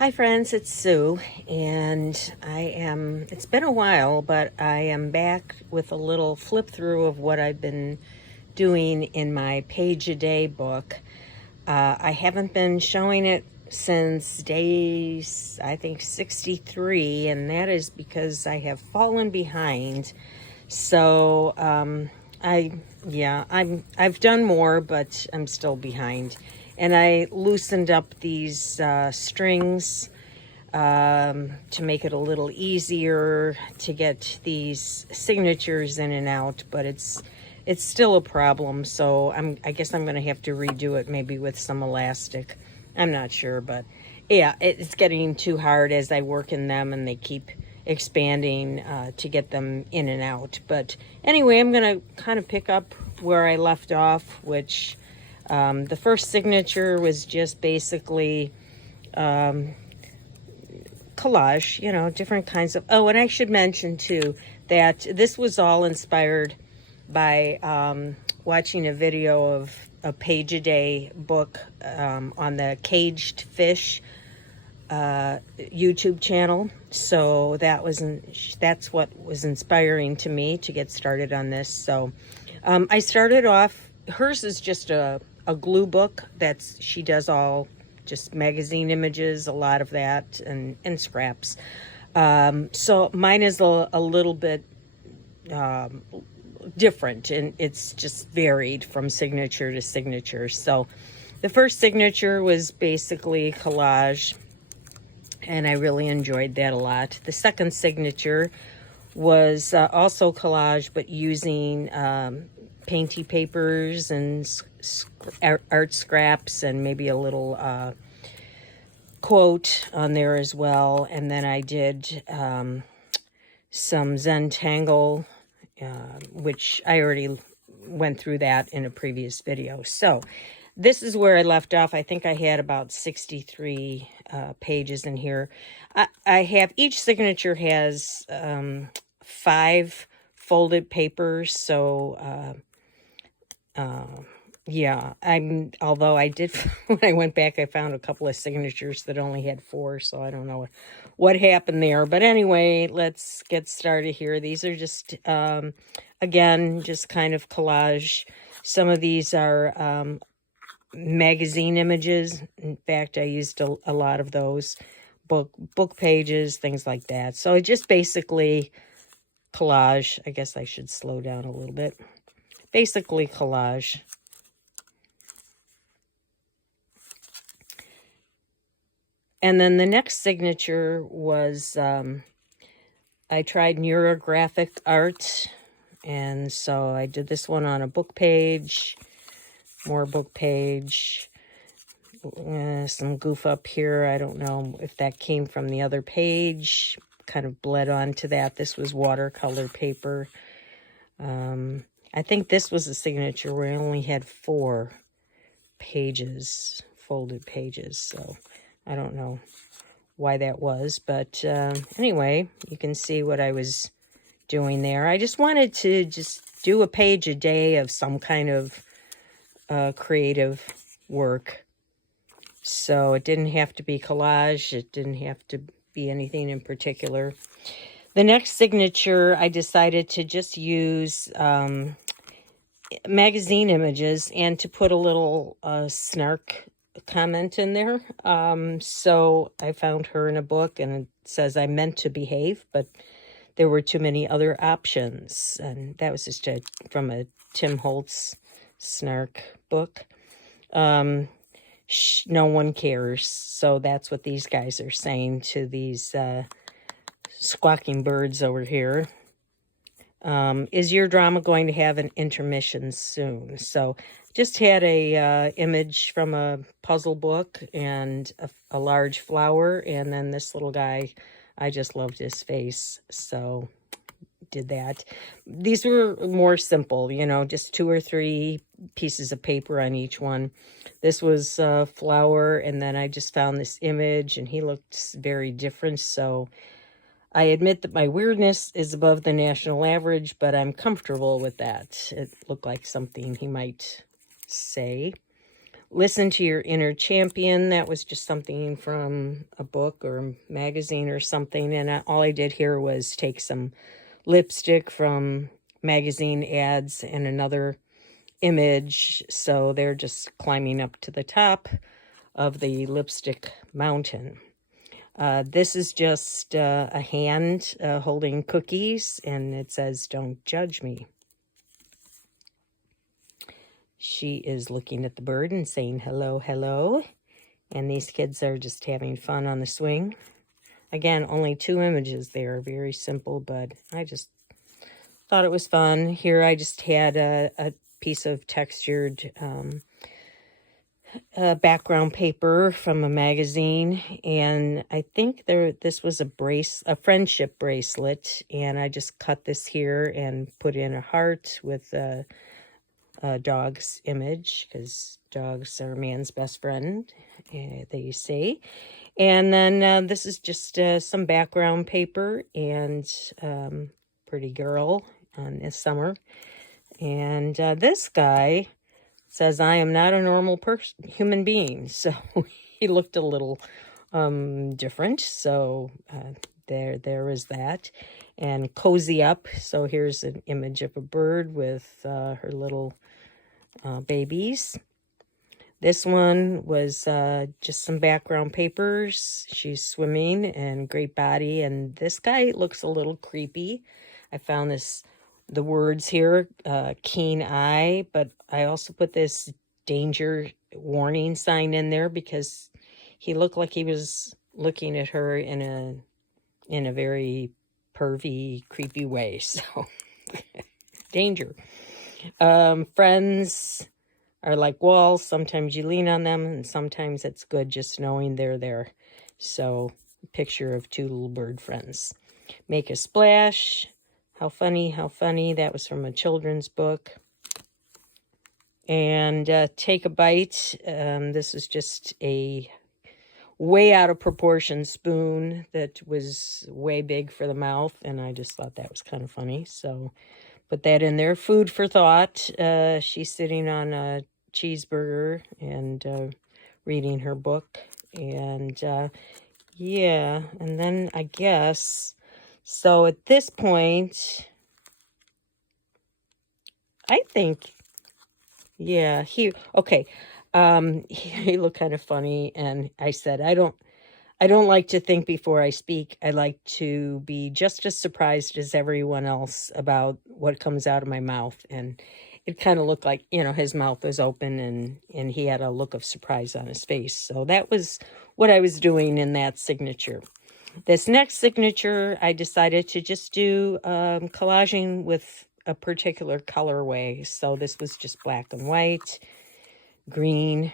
Hi friends, it's Sue, and it's been a while, but I am back with a little flip through of what I've been doing in my page a day book. I haven't been showing it since day, I think, 63, and that is because I have fallen behind. So, I've done more, but I'm still behind. And I loosened up these strings to make it a little easier to get these signatures in and out, but it's still a problem. So I guess I'm going to have to redo it, maybe with some elastic. I'm not sure, but yeah, it's getting too hard as I work in them, and they keep expanding to get them in and out. But anyway, I'm going to kind of pick up where I left off, which the first signature was just basically collage, different kinds of, and I should mention too that this was all inspired by watching a video of a page a day book on the Caged Fish YouTube channel. So that's what was inspiring to me to get started on this. So I started off, hers is just a glue book. She does all just magazine images, a lot of that, and scraps. So mine is a little bit different, and it's just varied from signature to signature. So the first signature was basically collage, and I really enjoyed that a lot. The second signature was also collage, but using painty papers and art scraps, and maybe a little quote on there as well. And then I did some Zentangle, which I already went through that in a previous video. So this is where I left off. I think I had about 63 pages in here. I have, each signature has 5 folded papers. So yeah, although I did, when I went back, I found a couple of signatures that only had 4, so I don't know what happened there. But anyway, let's get started here. These are just, again, just kind of collage. Some of these are magazine images. In fact, I used a lot of those, book pages, things like that. So it just basically collage. I guess I should slow down a little bit. Basically collage. And then the next signature was, I tried neurographic art. And so I did this one on a book page, more book page, some goof up here. I don't know if that came from the other page, kind of bled onto that. This was watercolor paper. I think this was a signature where I only had 4 pages, folded pages. So I don't know why that was, but anyway, you can see what I was doing there. I just wanted to just do a page a day of some kind of creative work. So it didn't have to be collage. It didn't have to be anything in particular. The next signature, I decided to just use magazine images and to put a little snark comment in there. So I found her in a book, and it says, "I meant to behave, but there were too many other options." And that was just from a Tim Holtz snark book. No one cares. So that's what these guys are saying to these squawking birds over here. Is your drama going to have an intermission soon? So just had a image from a puzzle book and a large flower, and then this little guy. I just loved his face, so did that. These were more simple, just 2 or 3 pieces of paper on each one. This was a flower, and then I just found this image, and he looked very different. So I admit that my weirdness is above the national average, but I'm comfortable with that. It looked like something he might say. Listen to Your Inner Champion. That was just something from a book or a magazine or something. And all I did here was take some lipstick from magazine ads and another image. So they're just climbing up to the top of the lipstick mountain. This is just a hand holding cookies, and it says, "Don't judge me." She is looking at the bird and saying, "Hello, hello." And these kids are just having fun on the swing. Again, only 2 images there, very simple, but I just thought it was fun. Here I just had a piece of textured background paper from a magazine, and I think this was a friendship bracelet, and I just cut this here and put in a heart with a dog's image, because dogs are man's best friend, they say. And then this is just some background paper and pretty girl on this summer. And this guy says, "I am not a normal human being." So he looked a little different. So there is that. And cozy up. So here's an image of a bird with her little babies. This one was just some background papers. She's swimming and great body. And this guy looks a little creepy. I found the words here, keen eye, but I also put this danger warning sign in there because he looked like he was looking at her in a very pervy, creepy way. So danger. Friends are like walls. Sometimes you lean on them, and sometimes it's good just knowing they're there. So, picture of 2 little bird friends. Make a splash. How funny, how funny. That was from a children's book. And take a bite. This is just a way out of proportion spoon that was way big for the mouth, and I just thought that was kind of funny. So, put that in there. Food for thought. She's sitting on a cheeseburger and reading her book. And yeah, and then I guess, so at this point, I think, yeah, okay. He looked kind of funny, and I said, I don't like to think before I speak. I like to be just as surprised as everyone else about what comes out of my mouth. And it kind of looked like, his mouth was open and he had a look of surprise on his face. So that was what I was doing in that signature. This next signature, I decided to just do collaging with a particular colorway. So this was just black and white, green,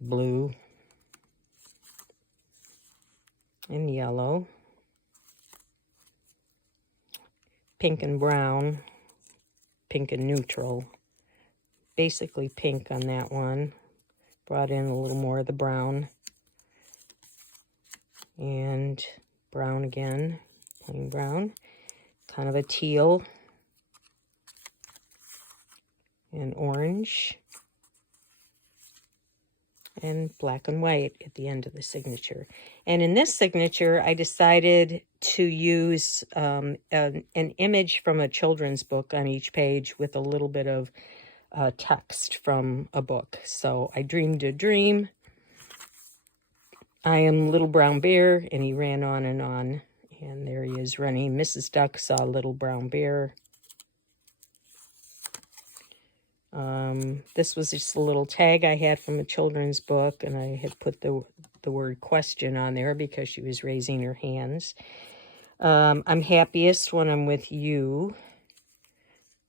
blue, and yellow, pink and brown, pink and neutral, basically pink on that one. Brought in a little more of the brown, and brown again, plain brown, kind of a teal, and orange, and black and white at the end of the signature. And in this signature, I decided to use an image from a children's book on each page with a little bit of text from a book. So I dreamed a dream. I am Little Brown Bear, and he ran on. And there he is running. Mrs. Duck saw Little Brown Bear. This was just a little tag I had from a children's book, and I had put the word question on there because she was raising her hands. I'm happiest when I'm with you.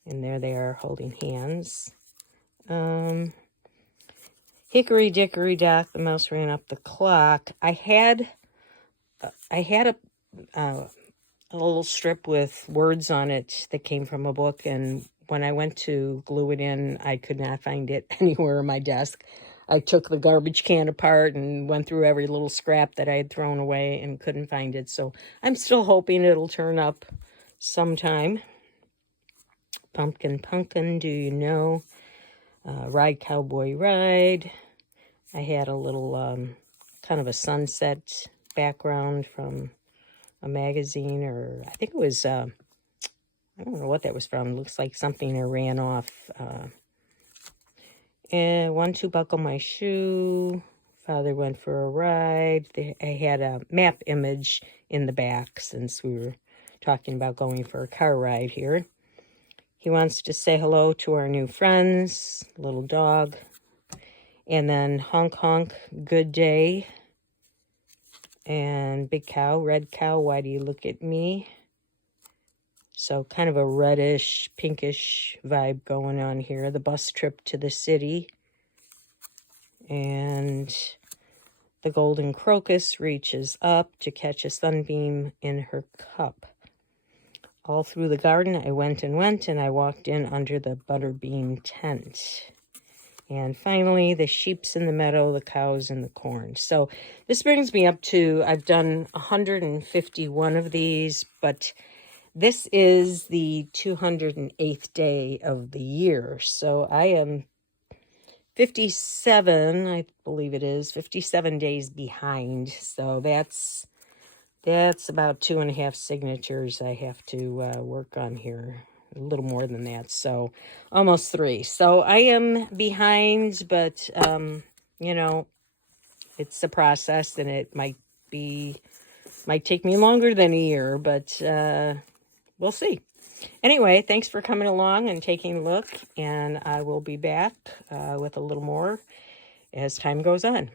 And there they are holding hands. Hickory dickory dock, the mouse ran up the clock. I had a little strip with words on it that came from a book, and when I went to glue it in, I could not find it anywhere on my desk. I took the garbage can apart and went through every little scrap that I had thrown away and couldn't find it. So I'm still hoping it'll turn up sometime. Pumpkin, pumpkin, do you know? Ride, cowboy, ride. I had a little kind of a sunset background from a magazine, or I think it was, I don't know what that was from. Looks like something I ran off. And 1, 2, buckle my shoe. Father went for a ride. I had a map image in the back since we were talking about going for a car ride here. He wants to say hello to our new friends, little dog. And then honk, honk, good day. And big cow, red cow, why do you look at me? So kind of a reddish, pinkish vibe going on here. The bus trip to the city. And the golden crocus reaches up to catch a sunbeam in her cup. All through the garden I went, and I walked in under the butterbean tent. And finally, the sheep's in the meadow, the cows in the corn. So this brings me up to, I've done 151 of these, but this is the 208th day of the year. So I am 57, I believe it is, 57 days behind. So that's about 2.5 signatures I have to work on here. A little more than that, so almost 3. So I am behind, but, you know, it's a process, and it might take me longer than a year, but we'll see. Anyway, thanks for coming along and taking a look, and I will be back with a little more as time goes on.